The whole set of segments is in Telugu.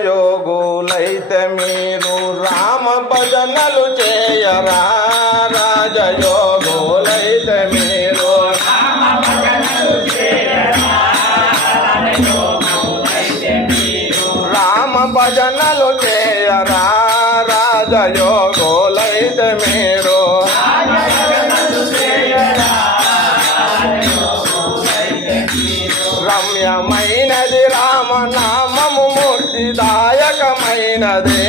రాజయోగులైతే మీరు రామ భజనలు చేయరా రాజయోగ దాయకమైనదే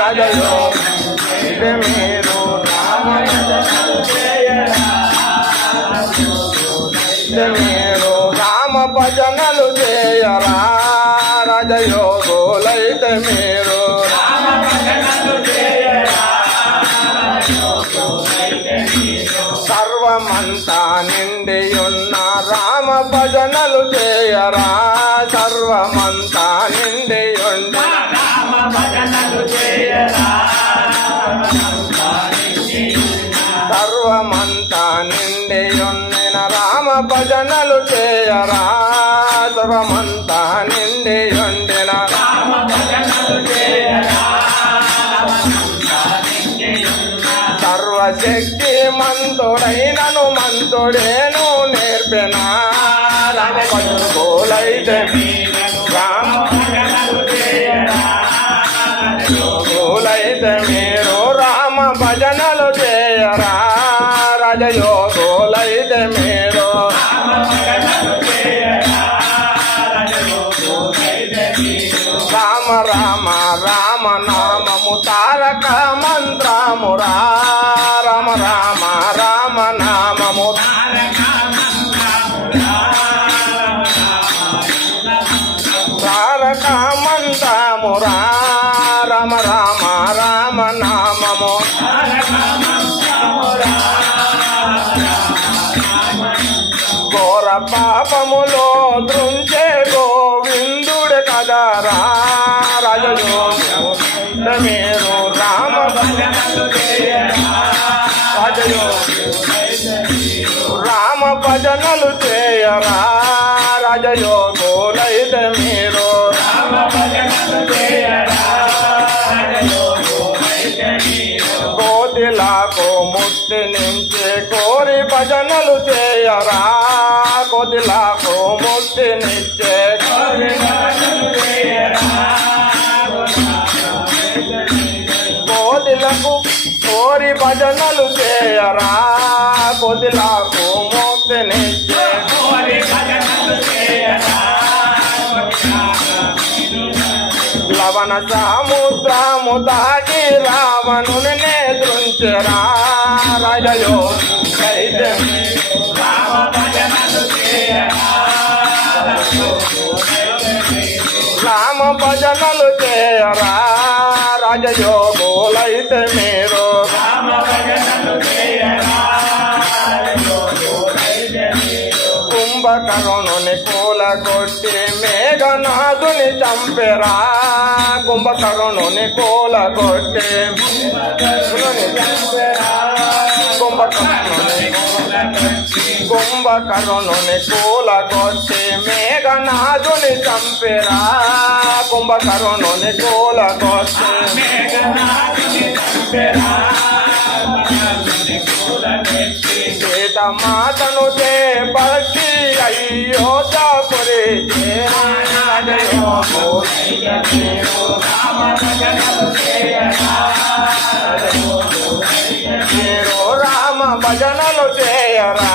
రాజయోగైతే సర్వమంతా నిండి ఉండిన రామ భజనలు చేయరా. సర్వమంతా నిండి ఉండిన సర్వశక్తి మంతుడైనను మంతుడేను నేర్పిన. రామ భజనలైతే భజనలైతే మీరు రామ రామ నామము ఘోర పాపములో దృంచే గోవిందుడు కదరా రాజయో మీరు రామ రాజయో రామ భజనలు చేయరా రాజయోగ కోతిలాకు ముక్తి నుంచి కోరి భజనలు చేయరా? కోతిలాకు ముక్తి నిచ్చే కోదిలకు కోరి భజనలు చేయరా? కోతిలాకు ముక్తి నిచ్చే లవణ సముద్రము దాటి రావణుని నేదృంచరా రాజయో రామ భజనలు చేయరా రాజయోగులైతే మీరు. కుంభకరుణుని చంపెరా కుంభకరుణుని కూల కొట్టి. కుంభకరుణుని కుంభకరుణుని కూల కొట్టి. మేఘనాథుని చంపెరా కుంభకరుణుని కూల కొట్టి. సీత మాతను చేపట్టి అయ్యో చాపురి రామ భజనలు చేయరా?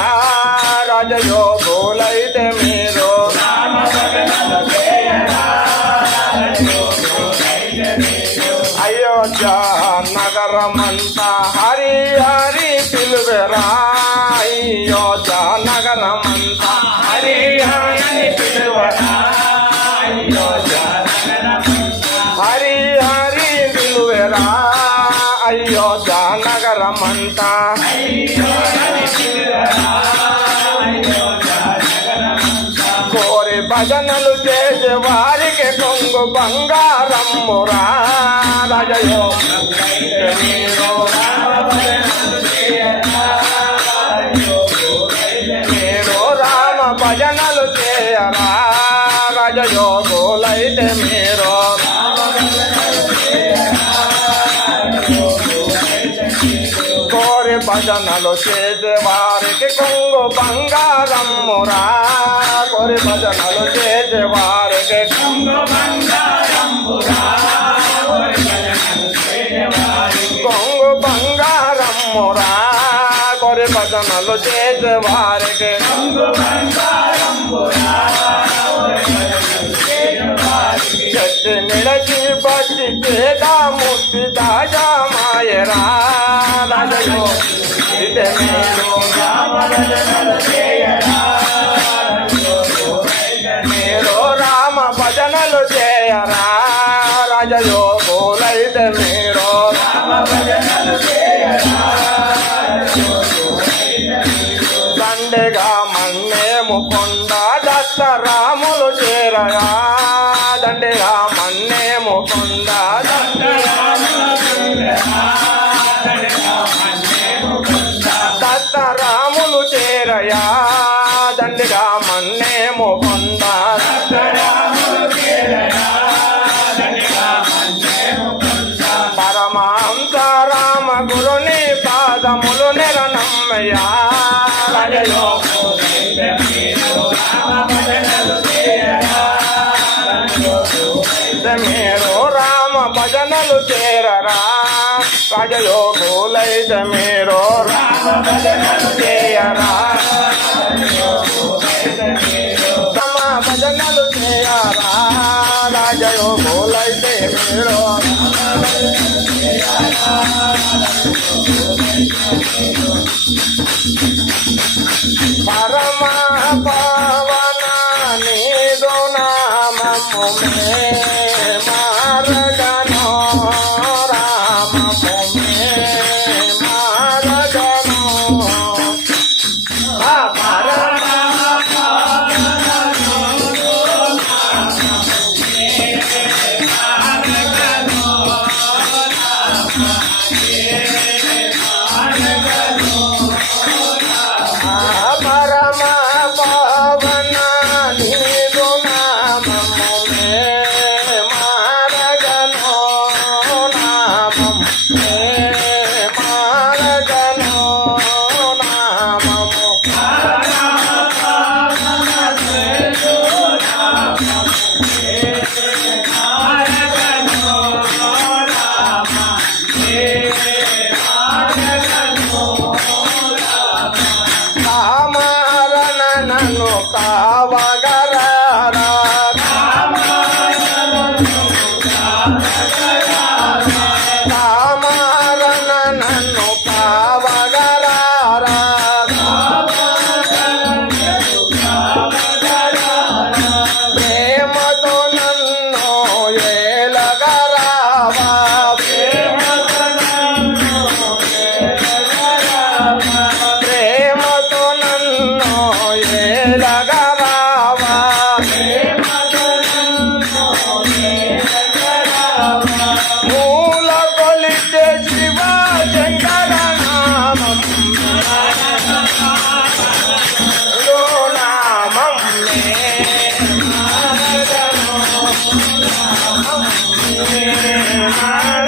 బంగారమ్మురా రాజయో మీరు రామ భజనలు చేయరా రాజయోగులై గోలైతే మీరు కోరి భజనలు చేసే వారికి కొంగు బంగారమ్మురా కోరి భజనలు చేసే వారికి కొంగు బంగారమ్మురా కొరి భజనలు చేసే వారికి చెట్టు నిలచి బట్టి చేత ముక్తి దాజా మాయరా రాజయో మేము కొండ పరమాంస రామ గురుని పాదములు నిరనమ్మయ్యా మీరు రామ భజనలు చేరరా. రాజయోగులైతే మీరు రామ భజనలు చేయరా రాజయోగులైతే మీరు పరమ I'm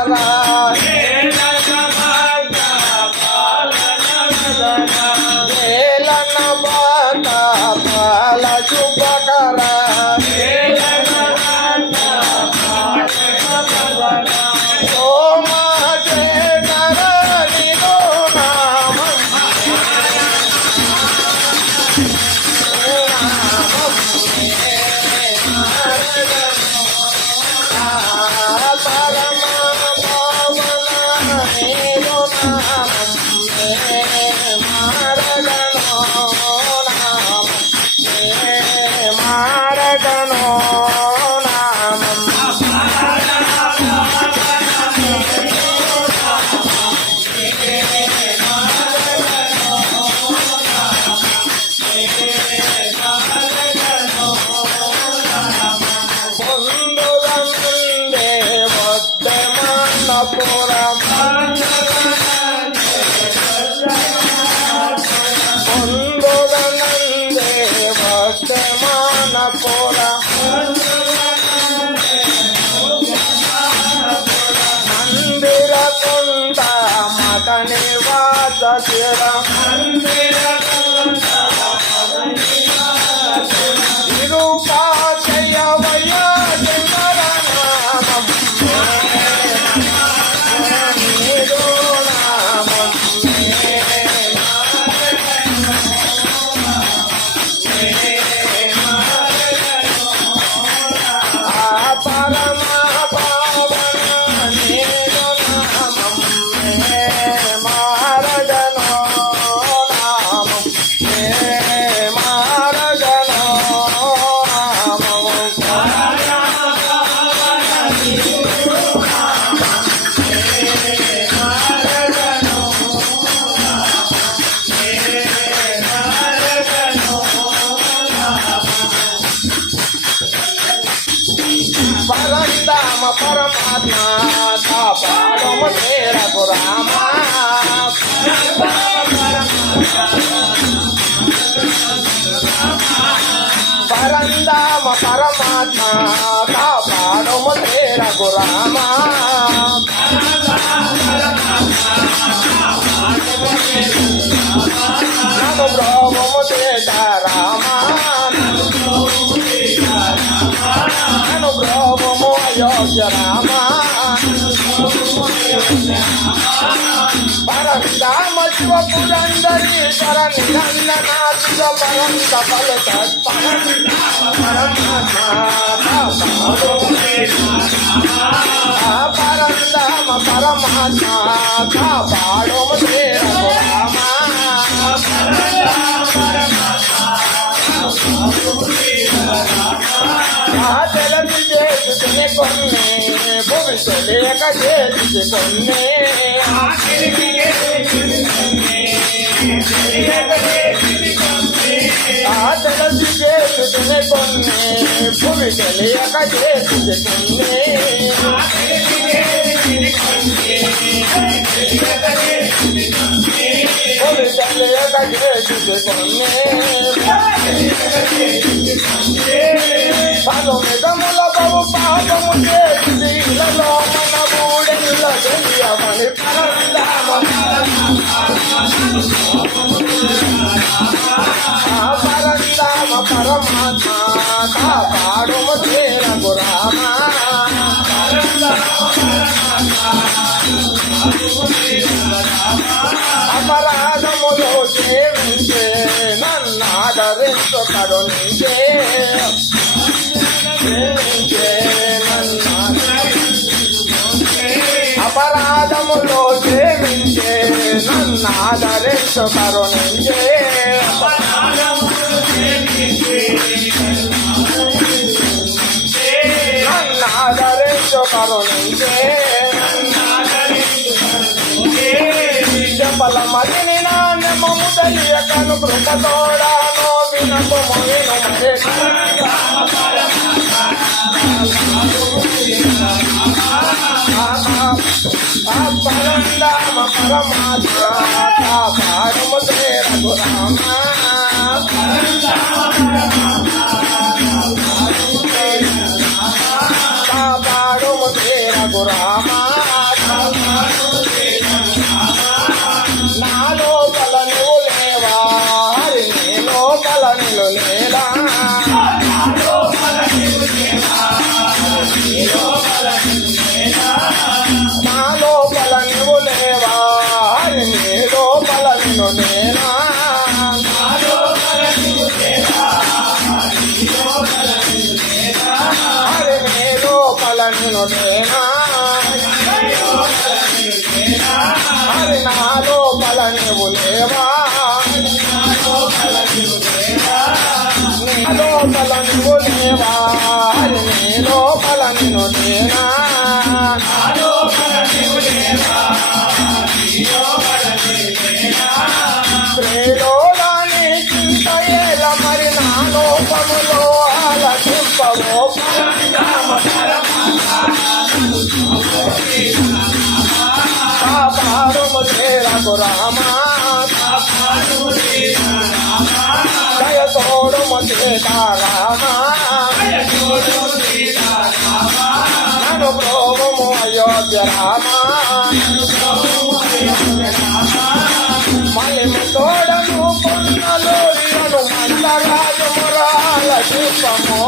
పరమాత్మ కాపాడము చేరకు రామ పరందామ పరమాత్మ కాపాడము చేరకు రామ నన్ను బ్రోమము చేత Yeah. కొన్ని ఆచరణ చేసుకుని కొన్ని భూమి తెలియక చేసి కొన్ని భూమి తెలియక చేసి కొన్ని పదమిదముల బహు పాదము చేసి ఇళ్ళలో మన బూడెల తెలియమని పరందామ ఆ పరందామ అపరాధములో సేవించే నన్నాదరించు కరుణించే. నన్నాదరించు కరుణించే. చెప్పల మదిని నాణ్యమము తెలియకను కృపతోడాను వినకు మొయిను మరే పరందామ పరమాత్మ కాపాడము చేరకు చేరకు రామా జయ తోడుము సీతారామా నన్ను ప్రోభము అయోధ్య రామా తోడను మురాల దీపము